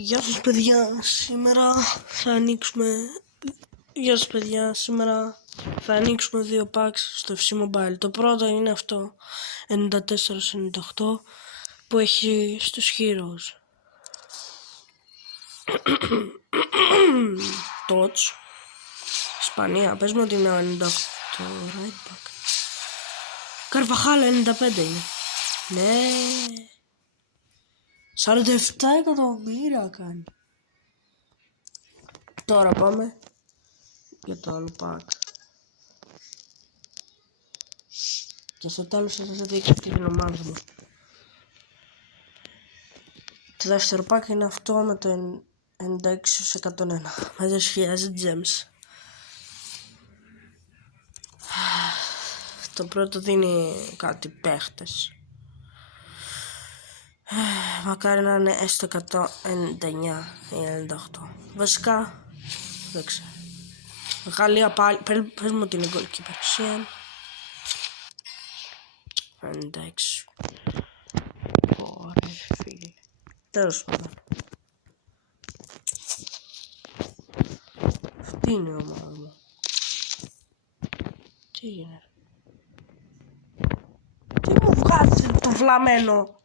Γεια σας παιδιά, σήμερα θα ανοίξουμε δύο packs στο FC Mobile. Το πρώτο είναι αυτό 94-98 που έχει στους Heroes Touch Ισπανία, πες μου ότι είναι 98 right back. Καρβαχάλ 95 είναι. Ναι, 47 εκατομμύρια κάνει. Τώρα πάμε για το άλλο pack. Και στο τέλος θα σας δείξω και την ομάδα μου. Το δεύτερο pack είναι αυτό με το 96-101 με 2.000 gems. Το πρώτο δίνει κάτι παίχτες. Μακάρι να είναι έστω 199 ή 98. Βασικά δεν ξέρω. Γαλλία πάλι, πες μου ότι είναι goalkeeper. Σιεν 96. Ωραία φίλε. Τέλος πάντων. Αυτή είναι η ομάδα μου. Τι γίνεται? Τι μου βγάζει το βλαμμένο?